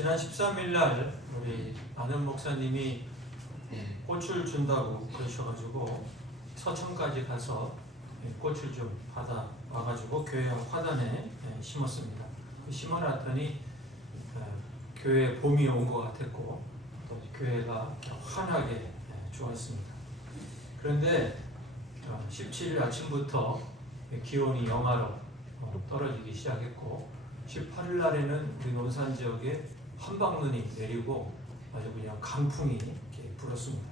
지난 13일 날 우리 아는 목사님이 꽃을 준다고 그러셔가지고 서천까지 가서 꽃을 좀 받아 와가지고 교회 화단에 심었습니다. 심어놨더니 교회에 봄이 온 것 같았고 또 교회가 환하게 좋았습니다. 그런데 17일 아침부터 기온이 영하로 떨어지기 시작했고 18일 날에는 우리 논산 지역에 한방눈이 내리고 아주 그냥 강풍이 이렇게 불었습니다.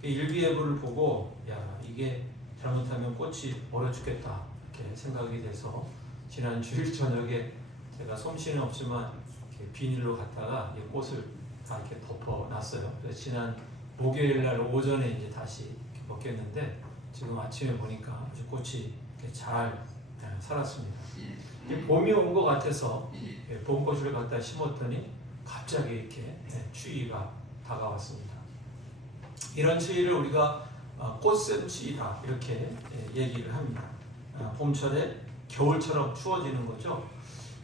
일기예보를 보고 야 이게 잘못하면 꽃이 얼어 죽겠다 이렇게 생각이 돼서 지난 주일 저녁에 제가 솜씨는 없지만 이렇게 비닐로 갖다가 이 꽃을 다 이렇게 덮어놨어요. 그래서 지난 목요일 날 오전에 이제 다시 먹겠는데 지금 아침에 보니까 아주 꽃이 이렇게 잘 살았습니다. 봄이 온 것 같아서 봄꽃을 갖다 심었더니 갑자기 이렇게 추위가 다가왔습니다. 이런 추위를 우리가 꽃샘 추위다 이렇게 얘기를 합니다. 봄철에 겨울처럼 추워지는 거죠.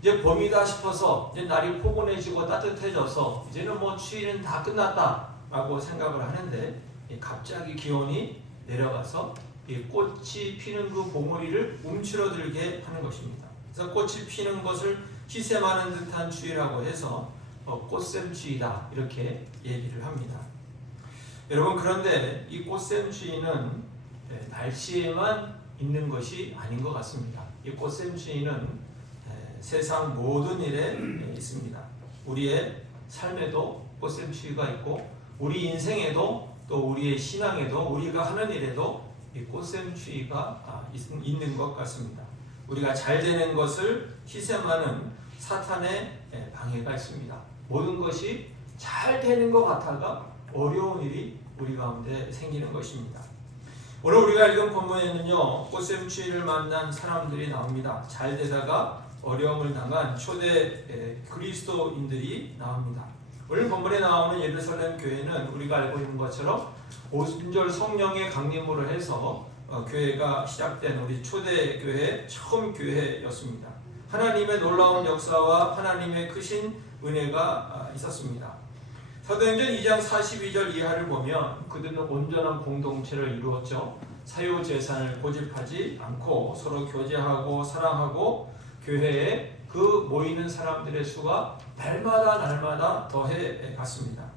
이제 봄이다 싶어서 이제 날이 포근해지고 따뜻해져서 이제는 뭐 추위는 다 끝났다라고 생각을 하는데 갑자기 기온이 내려가서 이 꽃이 피는 그 봉우리를 움츠러들게 하는 것입니다. 그래서 꽃이 피는 것을 희생하는 듯한 추위라고 해서 꽃샘 추위다 이렇게 얘기를 합니다. 여러분 그런데 이 꽃샘 추위는 날씨에만 있는 것이 아닌 것 같습니다. 이 꽃샘 추위는 세상 모든 일에 있습니다. 우리의 삶에도 꽃샘 추위가 있고 우리 인생에도 또 우리의 신앙에도 우리가 하는 일에도 이 꽃샘 추위가 있는 것 같습니다. 우리가 잘 되는 것을 희생하는 사탄의 방해가 있습니다. 모든 것이 잘 되는 것 같아가 어려운 일이 우리 가운데 생기는 것입니다. 오늘 우리가 읽은 본문에는요 꽃샘 추위를 만난 사람들이 나옵니다. 잘 되다가 어려움을 당한 초대 그리스도인들이 나옵니다. 오늘 본문에 나오는 예루살렘 교회는 우리가 알고 있는 것처럼 오순절 성령의 강림으로 해서 교회가 시작된 우리 초대교회 처음 교회였습니다. 하나님의 놀라운 역사와 하나님의 크신 은혜가 있었습니다. 사도행전 2장 42절 이하를 보면 그들은 온전한 공동체를 이루었죠. 사유재산을 고집하지 않고 서로 교제하고 사랑하고 교회에 그 모이는 사람들의 수가 날마다 더해 갔습니다.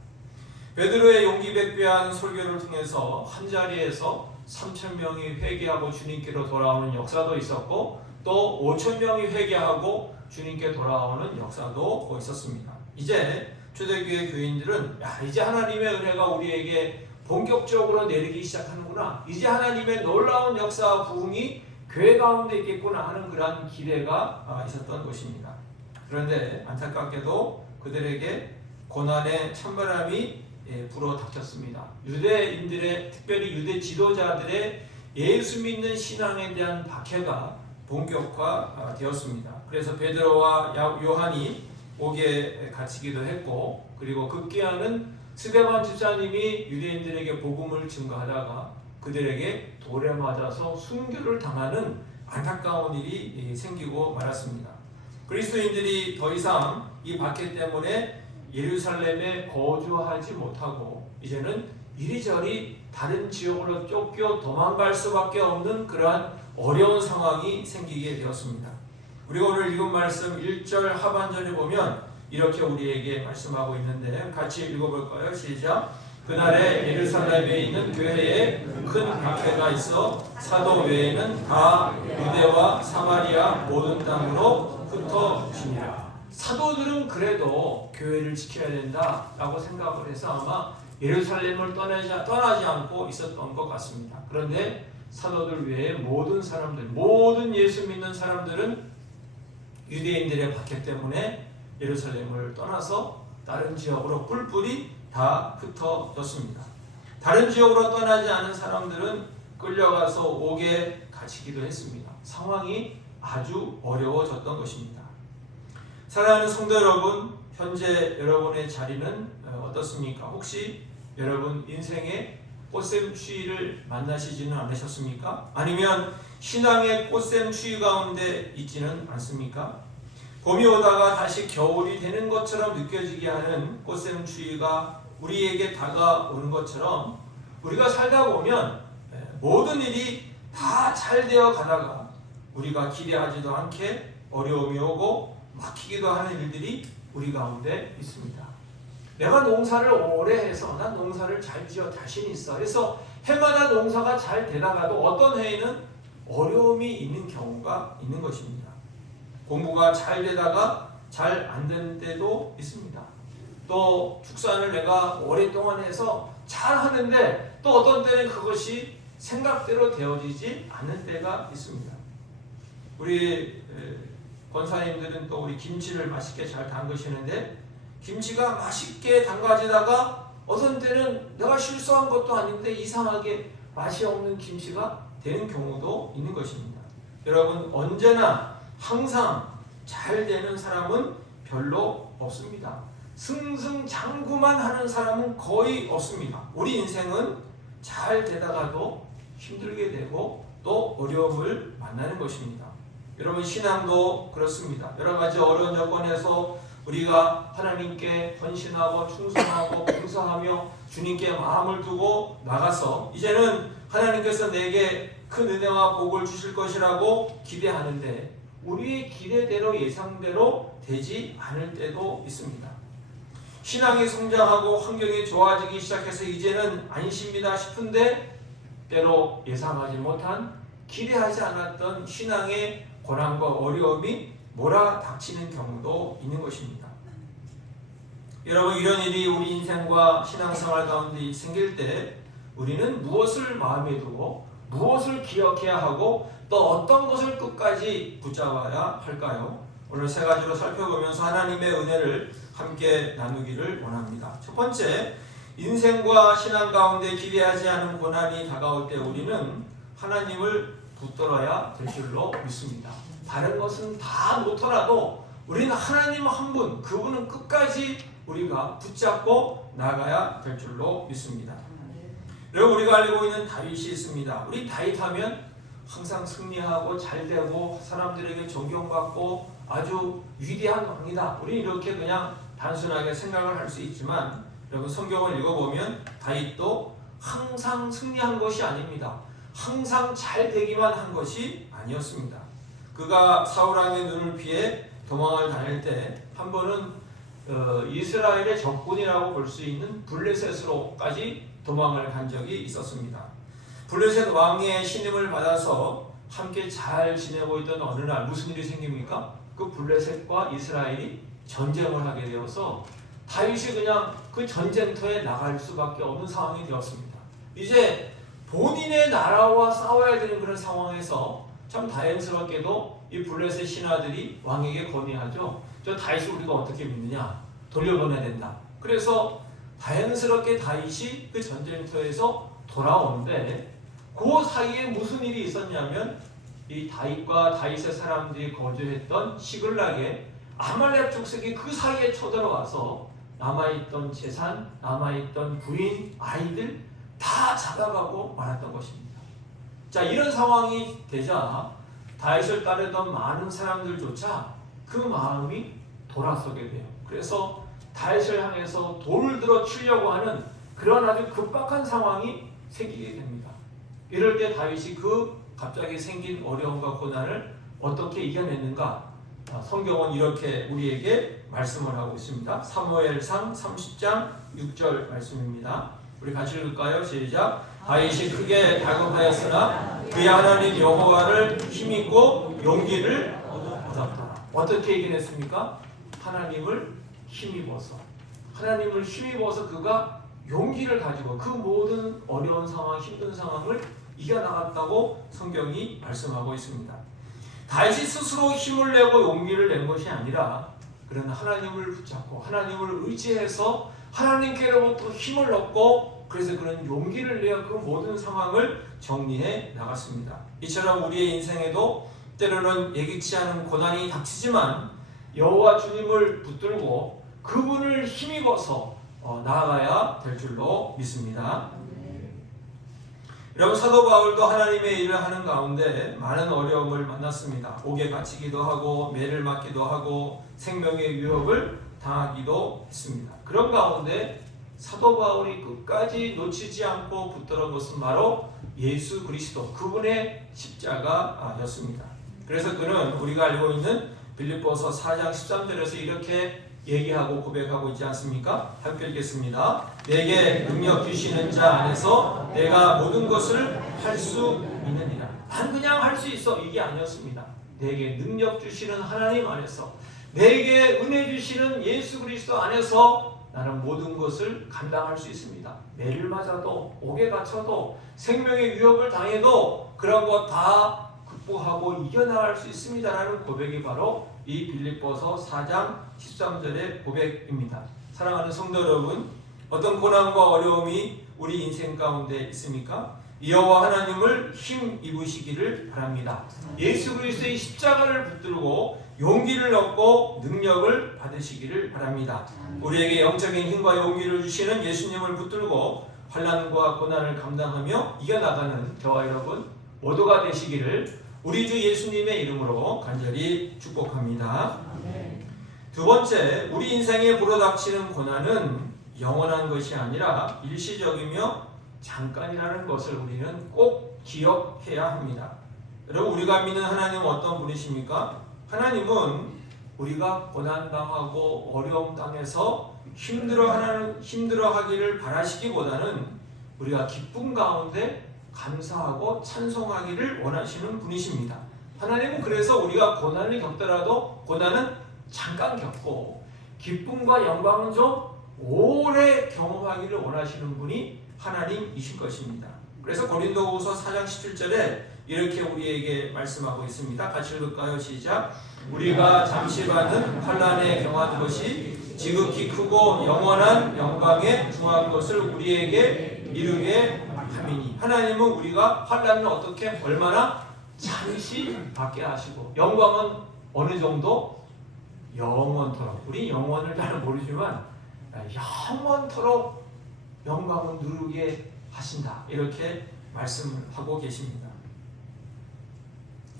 베드로의 용기백배한 설교를 통해서 한자리에서 3,000명이 회개하고 주님께로 돌아오는 역사도 있었고 또 5,000명이 회개하고 주님께 돌아오는 역사도 있었습니다. 이제 초대교회 교인들은 이제 하나님의 은혜가 우리에게 본격적으로 내리기 시작하는구나. 이제 하나님의 놀라운 역사와 부흥이 교회 가운데 있겠구나 하는 그런 기대가 있었던 것입니다. 그런데 안타깝게도 그들에게 고난의 찬바람이 불어 닥쳤습니다. 유대인들의 특별히 유대 지도자들의 예수 믿는 신앙에 대한 박해가 본격화되었습니다. 그래서 베드로와 요한이 옥에 갇히기도 했고 그리고 급기야는 스데반 집사님이 유대인들에게 복음을 증거하다가 그들에게 돌에 맞아서 순교를 당하는 안타까운 일이 생기고 말았습니다. 그리스도인들이 더 이상 이 박해 때문에 예루살렘에 거주하지 못하고 이제는 이리저리 다른 지역으로 쫓겨 도망갈 수밖에 없는 그러한 어려운 상황이 생기게 되었습니다. 우리가 오늘 읽은 말씀 1절 하반절에 보면 이렇게 우리에게 말씀하고 있는데 같이 읽어볼까요? 시작! 그날에 예루살렘에 있는 교회에 큰 박해가 있어 사도 외에는 다 유대와 사마리아 모든 땅으로 흩어지니라. 사도들은 그래도 교회를 지켜야 된다라고 생각을 해서 아마 예루살렘을 떠나지 않고 있었던 것 같습니다. 그런데 사도들 외에 모든 사람들, 모든 예수 믿는 사람들은 유대인들의 박해 때문에 예루살렘을 떠나서 다른 지역으로 뿔뿔이 다 흩어졌습니다. 다른 지역으로 떠나지 않은 사람들은 끌려가서 옥에 갇히기도 했습니다. 상황이 아주 어려워졌던 것입니다. 사랑하는 성도 여러분, 현재 여러분의 자리는 어떻습니까? 혹시 여러분 인생의 꽃샘 추위를 만나시지는 않으셨습니까? 아니면 신앙의 꽃샘 추위 가운데 있지는 않습니까? 봄이 오다가 다시 겨울이 되는 것처럼 느껴지게 하는 꽃샘추위가 우리에게 다가오는 것처럼 우리가 살다 보면 모든 일이 다 잘 되어 가다가 우리가 기대하지도 않게 어려움이 오고 막히기도 하는 일들이 우리 가운데 있습니다. 내가 농사를 오래 해서 난 농사를 잘 지어 자신이 있어. 그래서 해마다 농사가 잘 되다가도 어떤 해에는 어려움이 있는 경우가 있는 것입니다. 공부가 잘 되다가 잘 안 되는 때도 있습니다. 또 축산을 내가 오랫동안 해서 잘 하는데 또 어떤 때는 그것이 생각대로 되어지지 않는 때가 있습니다. 우리 권사님들은 또 우리 김치를 맛있게 잘 담그시는데 김치가 맛있게 담가지다가 어떤 때는 내가 실수한 것도 아닌데 이상하게 맛이 없는 김치가 되는 경우도 있는 것입니다. 여러분, 언제나 항상 잘 되는 사람은 별로 없습니다. 승승장구만 하는 사람은 거의 없습니다. 우리 인생은 잘 되다가도 힘들게 되고 또 어려움을 만나는 것입니다. 여러분, 신앙도 그렇습니다. 여러 가지 어려운 여건에서 우리가 하나님께 헌신하고 충성하고 봉사하며 주님께 마음을 두고 나가서 이제는 하나님께서 내게 큰 은혜와 복을 주실 것이라고 기대하는데 우리의 기대대로 예상대로 되지 않을 때도 있습니다. 신앙이 성장하고 환경이 좋아지기 시작해서 이제는 안심이다 싶은데 때로 예상하지 못한 기대하지 않았던 신앙의 고난과 어려움이 몰아닥치는 경우도 있는 것입니다. 여러분, 이런 일이 우리 인생과 신앙생활 가운데 생길 때 우리는 무엇을 마음에 두고 무엇을 기억해야 하고 또 어떤 것을 끝까지 붙잡아야 할까요? 오늘 세 가지로 살펴보면서 하나님의 은혜를 함께 나누기를 원합니다. 첫 번째, 인생과 신앙 가운데 기대하지 않은 고난이 다가올 때 우리는 하나님을 붙들어야 될 줄로 믿습니다. 다른 것은 다 놓더라도 우리는 하나님 한 분, 그분은 끝까지 우리가 붙잡고 나가야 될 줄로 믿습니다. 여러분, 우리가 알고 있는 다윗이 있습니다. 우리 다윗 하면 항상 승리하고 잘되고 사람들에게 존경받고 아주 위대한 왕이다. 우리 이렇게 그냥 단순하게 생각을 할 수 있지만 여러분, 성경을 읽어보면 다윗도 항상 승리한 것이 아닙니다. 항상 잘 되기만 한 것이 아니었습니다. 그가 사울왕의 눈을 피해 도망을 다닐 때 한 번은 이스라엘의 적군이라고 볼 수 있는 블레셋으로까지 도망을 간 적이 있었습니다. 블레셋 왕의 신임을 받아서 함께 잘 지내고 있던 어느 날 무슨 일이 생깁니까? 그 블레셋과 이스라엘이 전쟁을 하게 되어서 다윗이 그냥 그 전쟁터에 나갈 수밖에 없는 상황이 되었습니다. 이제 본인의 나라와 싸워야 되는 그런 상황에서 참 다행스럽게도 이 블레셋 신하들이 왕에게 건의하죠. 저 다윗을 우리가 어떻게 믿느냐? 돌려보내야 된다. 그래서 다행스럽게 다윗이 그 전쟁터에서 돌아오는데 그 사이에 무슨 일이 있었냐면 이 다윗과 다윗의 사람들이 거주했던 시글락에 아말렉 족속이 그 사이에 쳐들어와서 남아있던 재산, 남아있던 부인, 아이들 다 잡아가고 말았던 것입니다. 자, 이런 상황이 되자 다윗을 따르던 많은 사람들조차 그 마음이 돌아서게 돼요. 그래서 다윗을 향해서 돌을 들어 치려고 하는 그런 아주 급박한 상황이 생기게 됩니다. 이럴 때 다윗이 그 갑자기 생긴 어려움과 고난을 어떻게 이겨냈는가? 성경은 이렇게 우리에게 말씀을 하고 있습니다. 사무엘상 30장 6절 말씀입니다. 우리 같이 읽을까요? 시작. 다윗이 크게 다급하였으나 그의 하나님 여호와를 힘입고 용기를 얻었다. 어떻게 이겨냈습니까? 하나님을 힘입어서. 하나님을 힘입어서 그가 용기를 가지고 그 모든 어려운 상황, 힘든 상황을 이겨나갔다고 성경이 말씀하고 있습니다. 다윗이 스스로 힘을 내고 용기를 낸 것이 아니라 그런 하나님을 붙잡고 하나님을 의지해서 하나님께로부터 힘을 얻고 그래서 그런 용기를 내어 그 모든 상황을 정리해 나갔습니다. 이처럼 우리의 인생에도 때로는 예기치 않은 고난이 닥치지만 여호와 주님을 붙들고 그분을 힘입어서 나아가야 될 줄로 믿습니다. 여러분, 사도 바울도 하나님의 일을 하는 가운데 많은 어려움을 만났습니다. 옥에 갇히기도 하고 매를 맞기도 하고 생명의 위협을 당하기도 했습니다. 그런 가운데 사도 바울이 끝까지 놓치지 않고 붙들은 것은 바로 예수 그리스도, 그분의 십자가였습니다. 그래서 그는 우리가 알고 있는 빌립보서 4장 13절에서 이렇게 얘기하고 고백하고 있지 않습니까? 함께 읽겠습니다. 내게 능력 주시는 자 안에서 내가 모든 것을 할 수 있느니라. 난 그냥 할 수 있어, 이게 아니었습니다. 내게 능력 주시는 하나님 안에서, 내게 은혜 주시는 예수 그리스도 안에서 나는 모든 것을 감당할 수 있습니다. 매를 맞아도, 옥에 갇혀도, 생명의 위협을 당해도 그런 것 다 극복하고 이겨나갈 수 있습니다라는 고백이 바로 이 빌립보서 4장 13절의 고백입니다. 사랑하는 성도 여러분, 어떤 고난과 어려움이 우리 인생 가운데 있습니까? 여호와 하나님을 힘 입으시기를 바랍니다. 예수 그리스도의 십자가를 붙들고 용기를 얻고 능력을 받으시기를 바랍니다. 우리에게 영적인 힘과 용기를 주시는 예수님을 붙들고 환난과 고난을 감당하며 이겨나가는 저와 여러분 모두가 되시기를 우리 주 예수님의 이름으로 간절히 축복합니다. 두 번째, 우리 인생에 불어닥치는 고난은 영원한 것이 아니라 일시적이며 잠깐이라는 것을 우리는 꼭 기억해야 합니다. 여러분, 우리가 믿는 하나님은 어떤 분이십니까? 하나님은 우리가 고난당하고 어려움 당해서 힘들어하기를 바라시기보다는 우리가 기쁨 가운데 감사하고 찬송하기를 원하시는 분이십니다. 하나님은 그래서 우리가 고난을 겪더라도 고난은 잠깐 겪고 기쁨과 영광은 좀 오래 경험하기를 원하시는 분이 하나님이신 것입니다. 그래서 고린도후서 4장 17절에 이렇게 우리에게 말씀하고 있습니다. 같이 읽을까요? 시작. 우리가 잠시 받은 환난에 경한 것이 지극히 크고 영원한 영광에 중한 것을 우리에게 이루게 함이니. 하나님은 우리가 환난을 어떻게 얼마나 잠시 받게 하시고 영광은 어느 정도? 영원토록. 우리 영원을 잘 모르지만 영원토록 영광을 누르게 하신다, 이렇게 말씀을 하고 계십니다.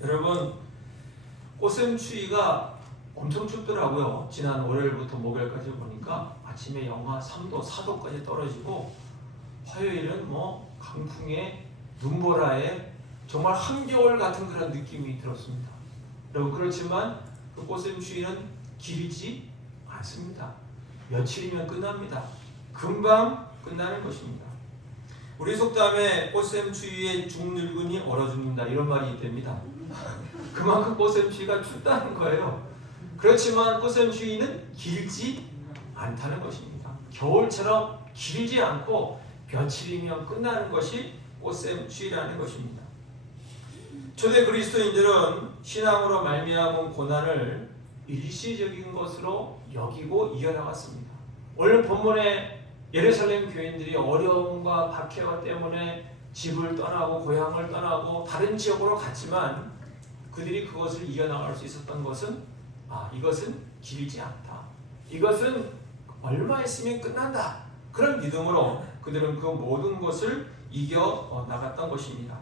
여러분, 꽃샘추위가 엄청 춥더라고요. 지난 월요일부터 목요일까지 보니까 아침에 영하 3도, 4도까지 떨어지고 화요일은 강풍에 눈보라에 정말 한겨울 같은 그런 느낌이 들었습니다. 여러분, 그렇지만 그 꽃샘추위는 길지 않습니다. 며칠이면 끝납니다. 금방 끝나는 것입니다. 우리 속담에 꽃샘추위에 죽늙은이 얼어 죽는다, 이런 말이 있답니다. 그만큼 꽃샘추위가 춥다는 거예요. 그렇지만 꽃샘추위는 길지 않다는 것입니다. 겨울처럼 길지 않고 며칠이면 끝나는 것이 꽃샘추위라는 것입니다. 초대 그리스도인들은 신앙으로 말미암은 고난을 일시적인 것으로 여기고 이겨나갔습니다. 오늘 본문에 예루살렘 교인들이 어려움과 박해와 때문에 집을 떠나고 고향을 떠나고 다른 지역으로 갔지만 그들이 그것을 이겨나갈 수 있었던 것은 이것은 길지 않다, 이것은 얼마 있으면 끝난다, 그런 믿음으로 그들은 그 모든 것을 이겨나갔던 것입니다.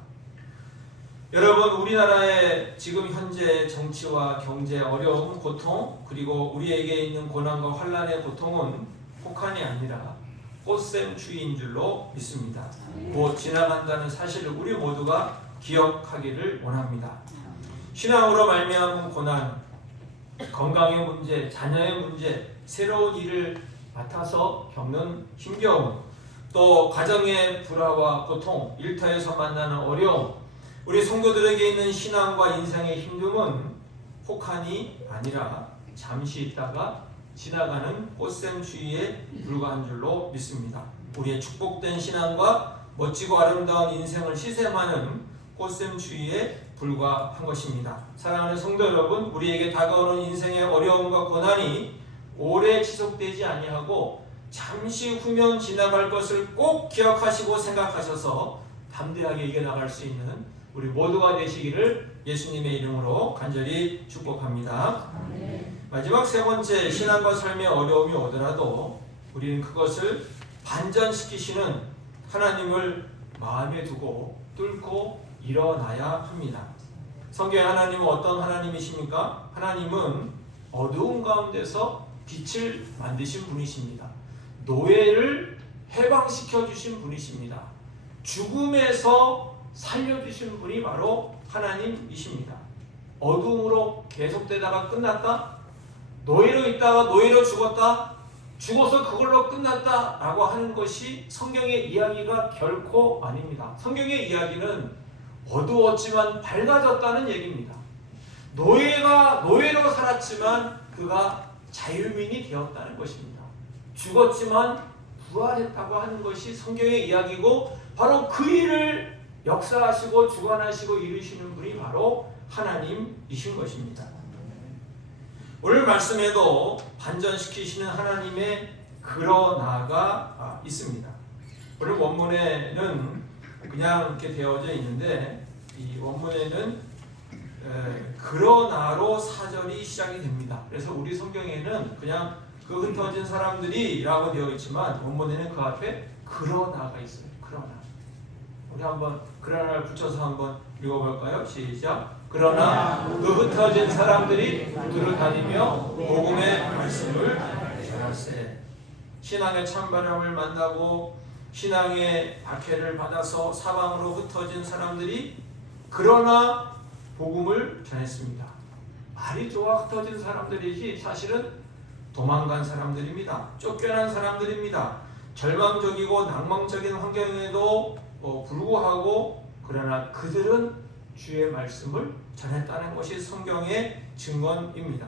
여러분, 우리나라의 지금 현재 정치와 경제 어려움, 고통, 그리고 우리에게 있는 고난과 환난의 고통은 혹한이 아니라 꽃샘추위인 줄로 믿습니다. 곧 지나간다는 사실을 우리 모두가 기억하기를 원합니다. 신앙으로 말미암은 고난, 건강의 문제, 자녀의 문제, 새로운 일을 맡아서 겪는 힘겨움, 또 가정의 불화와 고통, 일터에서 만나는 어려움, 우리 성도들에게 있는 신앙과 인생의 힘듦은 혹한이 아니라 잠시 있다가 지나가는 꽃샘추위에 불과한 줄로 믿습니다. 우리의 축복된 신앙과 멋지고 아름다운 인생을 시샘하는 꽃샘추위에 불과한 것입니다. 사랑하는 성도 여러분, 우리에게 다가오는 인생의 어려움과 고난이 오래 지속되지 아니하고 잠시 후면 지나갈 것을 꼭 기억하시고 생각하셔서 담대하게 이겨나갈 수 있는 우리 모두가 되시기를 예수님의 이름으로 간절히 축복합니다. 마지막 세 번째, 신앙과 삶의 어려움이 오더라도 우리는 그것을 반전시키시는 하나님을 마음에 두고 뚫고 일어나야 합니다. 성경의 하나님은 어떤 하나님이십니까? 하나님은 어두운 가운데서 빛을 만드신 분이십니다. 노예를 해방시켜 주신 분이십니다. 죽음에서 살려주신 분이 바로 하나님이십니다. 어두움으로 계속되다가 끝났다? 노예로 있다가 노예로 죽었다? 죽어서 그걸로 끝났다? 라고 하는 것이 성경의 이야기가 결코 아닙니다. 성경의 이야기는 어두웠지만 밝아졌다는 얘기입니다. 노예로 살았지만 그가 자유민이 되었다는 것입니다. 죽었지만 부활했다고 하는 것이 성경의 이야기고, 바로 그 일을 역사하시고 주관하시고 이루시는 분이 바로 하나님이신 것입니다. 오늘 말씀에도 반전시키시는 하나님의 그러나가 있습니다. 오늘 원문에는 그냥 이렇게 되어져 있는데, 이 원문에는 그러나로 4절이 시작이 됩니다. 그래서 우리 성경에는 그냥 그 흩어진 사람들이 라고 되어 있지만 원문에는 그 앞에 그러나가 있어요. 그러나. 우리 한번 그러나를 붙여서 한번 읽어볼까요? 시작. 그러나 그 흩어진 사람들이 두루 다니며 복음의 말씀을 전하세. 신앙의 참바람을 만나고 신앙의 박해를 받아서 사방으로 흩어진 사람들이 그러나 복음을 전했습니다. 말이 좋아 흩어진 사람들이지 사실은 도망간 사람들입니다. 쫓겨난 사람들입니다. 절망적이고 낭망적인 환경에도 불구하고 그러나 그들은 주의 말씀을 전했다는 것이 성경의 증언입니다.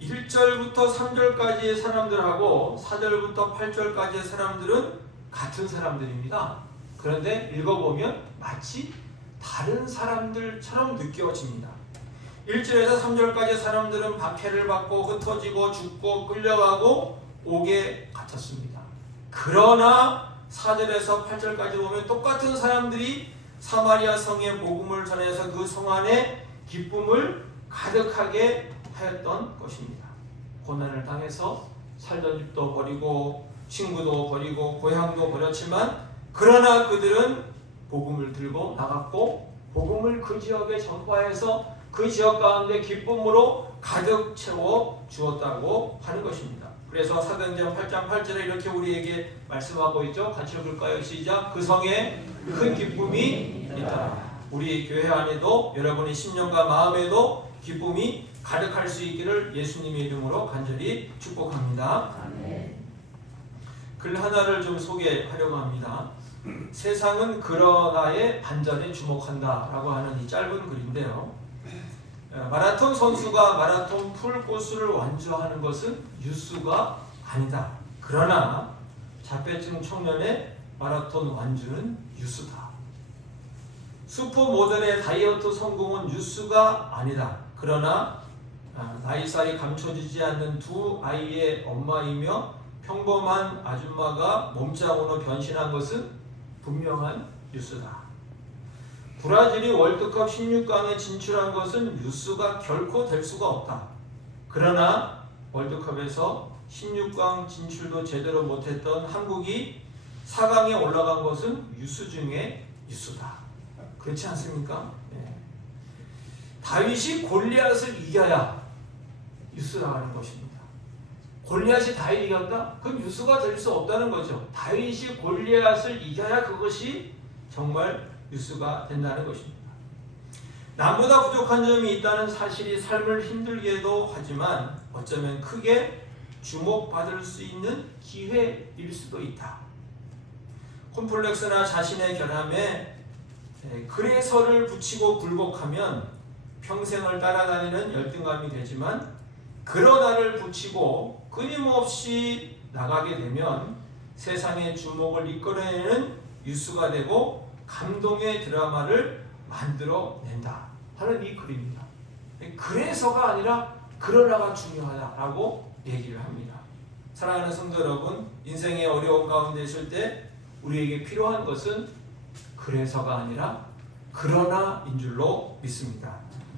1절부터 3절까지의 사람들하고 4절부터 8절까지의 사람들은 같은 사람들입니다. 그런데 읽어보면 마치 다른 사람들처럼 느껴집니다. 1절에서 3절까지 사람들은 박해를 받고 흩어지고 죽고 끌려가고 옥에 갇혔습니다. 그러나 4절에서 8절까지 보면 똑같은 사람들이 사마리아 성에 복음을 전해서 그 성 안에 기쁨을 가득하게 하였던 것입니다. 고난을 당해서 살던 집도 버리고 친구도 버리고 고향도 버렸지만 그러나 그들은 복음을 들고 나갔고 복음을 그 지역에 전파해서 그 지역 가운데 기쁨으로 가득 채워 주었다고 하는 것입니다. 그래서 사도행전 8장 8절에 이렇게 우리에게 말씀하고 있죠. 같이 읽을까요? 시작. 그 성에 큰 기쁨이 있다. 우리 교회 안에도 여러분의 심령과 마음에도 기쁨이 가득할 수 있기를 예수님의 이름으로 간절히 축복합니다. 글 하나를 좀 소개하려고 합니다. 세상은 그러나의 반전에 주목한다 라고 하는 이 짧은 글인데요, 마라톤 선수가 마라톤 풀코스를 완주하는 것은 뉴스가 아니다. 그러나 자폐증 청년의 마라톤 완주는 뉴스다. 슈퍼모델의 다이어트 성공은 뉴스가 아니다. 그러나 나이살이 감춰지지 않는 두 아이의 엄마이며 평범한 아줌마가 몸짱으로 변신한 것은 분명한 뉴스다. 브라질이 월드컵 16강에 진출한 것은 뉴스가 결코 될 수가 없다. 그러나 월드컵에서 16강 진출도 제대로 못했던 한국이 4강에 올라간 것은 뉴스 중에 뉴스다. 그렇지 않습니까? 네. 다윗이 골리앗을 이겨야 뉴스라고 하는 것입니다. 골리앗이 다윗 이겼다? 그건 뉴스가 될 수 없다는 거죠. 다윗이 골리앗을 이겨야 그것이 정말 뉴스가 된다는 것입니다. 남보다 부족한 점이 있다는 사실이 삶을 힘들게도 하지만 어쩌면 크게 주목받을 수 있는 기회일 수도 있다. 콤플렉스나 자신의 결함에 그래서를 붙이고 굴복하면 평생을 따라다니는 열등감이 되지만 그러나를 붙이고 끊임없이 나가게 되면 세상의 주목을 이끌어내는 뉴스가 되고 감동의 드라마를 만들어낸다 하는 이 글입니다. 그래서가 아니라 그러나가 중요하다라고 얘기를 합니다. 사랑하는 성도 여러분, 인생의 어려운 가운데 있을 때 우리에게 필요한 것은 그래서가 아니라 그러나인 줄로 믿습니다.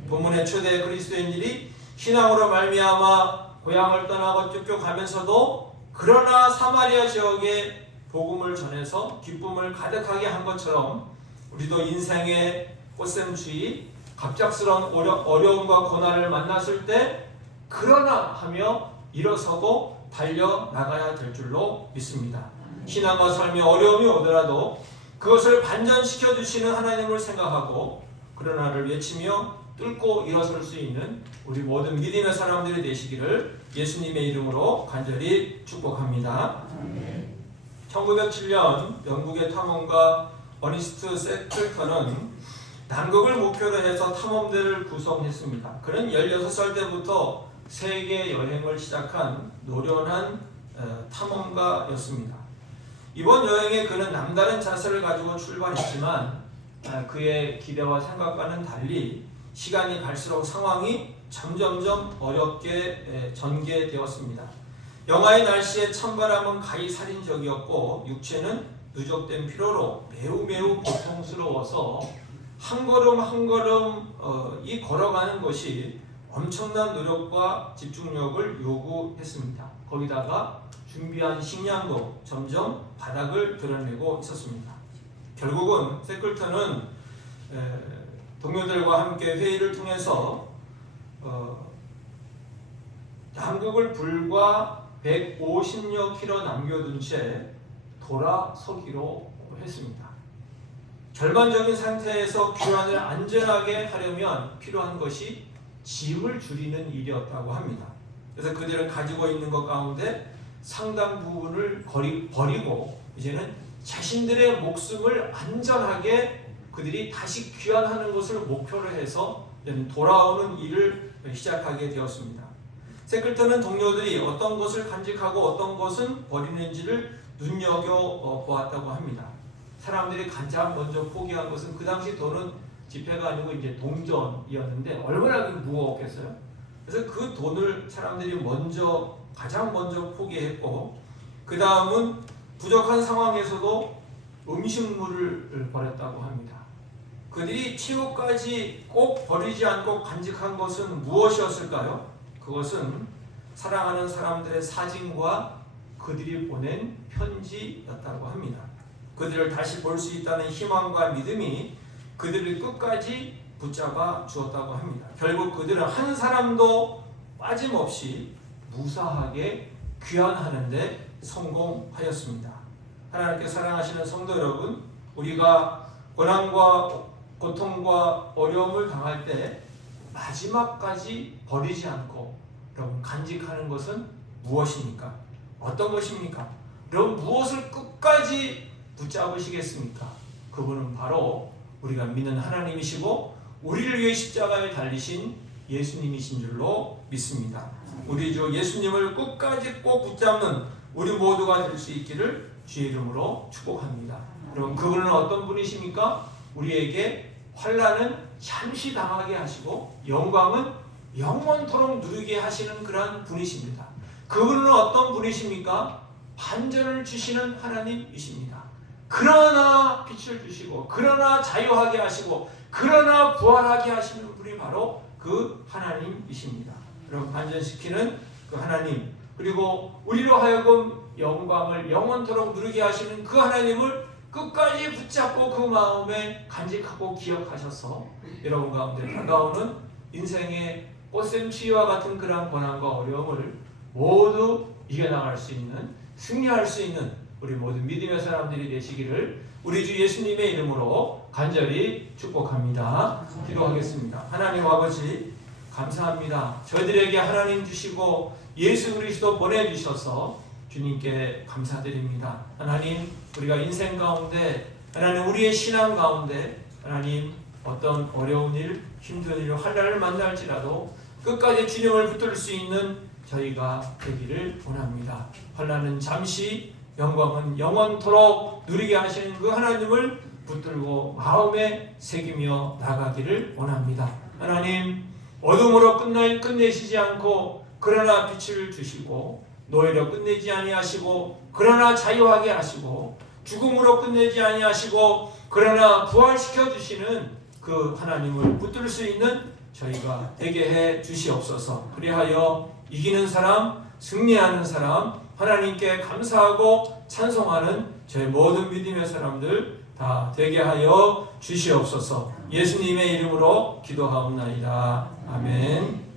본문의 초대 그리스도인들이 신앙으로 말미암아 고향을 떠나고 쫓겨가면서도 그러나 사마리아 지역에 복음을 전해서 기쁨을 가득하게 한 것처럼 우리도 인생의 꽃샘추위, 갑작스러운 어려움과 고난을 만났을 때 그러나 하며 일어서고 달려나가야 될 줄로 믿습니다. 신앙과 삶의 어려움이 오더라도 그것을 반전시켜 주시는 하나님을 생각하고 그러나를 외치며 뚫고 일어설 수 있는 우리 모든 믿음의 사람들이 되시기를 예수님의 이름으로 간절히 축복합니다. 1907년 영국의 탐험가 어니스트 세클턴은 남극을 목표로 해서 탐험대를 구성했습니다. 그는 16살 때부터 세계 여행을 시작한 노련한 탐험가였습니다. 이번 여행에 그는 남다른 자세를 가지고 출발했지만 그의 기대와 생각과는 달리 시간이 갈수록 상황이 점점점 어렵게 전개되었습니다. 영하의 날씨에 찬바람은 가히 살인적이었고 육체는 누적된 피로로 매우 고통스러워서 한 걸음 한 걸음 이 걸어가는 것이 엄청난 노력과 집중력을 요구했습니다. 거기다가 준비한 식량도 점점 바닥을 드러내고 있었습니다. 결국은 세클턴은 동료들과 함께 회의를 통해서 남극을 불과 150여 킬로 남겨둔 채 돌아서기로 했습니다. 절반적인 상태에서 교환을 안전하게 하려면 필요한 것이 짐을 줄이는 일이었다고 합니다. 그래서 그들은 가지고 있는 것 가운데 상당 부분을 버리고 이제는 자신들의 목숨을 안전하게 그들이 다시 귀환하는 것을 목표로 해서 돌아오는 일을 시작하게 되었습니다. 세클턴은 동료들이 어떤 것을 간직하고 어떤 것은 버리는지를 눈여겨보았다고 합니다. 사람들이 가장 먼저 포기한 것은 그 당시 돈은 지폐가 아니고 이제 동전이었는데 얼마나 무거웠겠어요. 그래서 그 돈을 사람들이 가장 먼저 포기했고 그 다음은 부족한 상황에서도 음식물을 버렸다고 합니다. 그들이 최후까지 꼭 버리지 않고 간직한 것은 무엇이었을까요? 그것은 사랑하는 사람들의 사진과 그들이 보낸 편지였다고 합니다. 그들을 다시 볼 수 있다는 희망과 믿음이 그들을 끝까지 붙잡아 주었다고 합니다. 결국 그들은 한 사람도 빠짐없이 무사하게 귀환하는 데 성공하였습니다. 하나님께 사랑하시는 성도 여러분, 우리가 고난과 고통과 어려움을 당할 때 마지막까지 버리지 않고 여러분 간직하는 것은 무엇입니까? 어떤 것입니까? 여러분 무엇을 끝까지 붙잡으시겠습니까? 그분은 바로 우리가 믿는 하나님이시고 우리를 위해 십자가에 달리신 예수님이신 줄로 믿습니다. 우리 주 예수님을 끝까지 꼭 붙잡는 우리 모두가 될 수 있기를 주의 이름으로 축복합니다. 여러분 그분은 어떤 분이십니까? 우리에게 환난은 잠시 당하게 하시고 영광은 영원토록 누리게 하시는 그러한 분이십니다. 그분은 어떤 분이십니까? 반전을 주시는 하나님이십니다. 그러나 빛을 주시고 그러나 자유하게 하시고 그러나 부활하게 하시는 분이 바로 그 하나님이십니다. 여러분 반전시키는 그 하나님, 그리고 우리로 하여금 영광을 영원토록 누리게 하시는 그 하나님을 끝까지 붙잡고 그 마음에 간직하고 기억하셔서 여러분 가운데 다가오는 인생의 꽃샘추위와 같은 그러한 고난과 어려움을 모두 이겨나갈 수 있는, 승리할 수 있는 우리 모든 믿음의 사람들이 되시기를 우리 주 예수님의 이름으로 간절히 축복합니다. 기도하겠습니다. 하나님 아버지 감사합니다. 저희들에게 하나님 주시고 예수 그리스도 보내주셔서 주님께 감사드립니다. 하나님 우리가 인생 가운데 하나님 우리의 신앙 가운데 하나님 어떤 어려운 일, 힘든 일, 환난을 만날지라도 끝까지 주님을 붙들 수 있는 저희가 되기를 원합니다. 환난은 잠시, 영광은 영원토록 누리게 하시는 그 하나님을 붙들고 마음에 새기며 나가기를 원합니다. 하나님 어둠으로 끝내시지 않고 그러나 빛을 주시고 노예로 끝내지 아니하시고 그러나 자유하게 하시고 죽음으로 끝내지 아니하시고 그러나 부활시켜 주시는 그 하나님을 붙들 수 있는 저희가 되게 해 주시옵소서. 그리하여 이기는 사람, 승리하는 사람, 하나님께 감사하고 찬송하는 저희 모든 믿음의 사람들 다 되게 하여 주시옵소서. 예수님의 이름으로 기도하옵나이다. 아멘.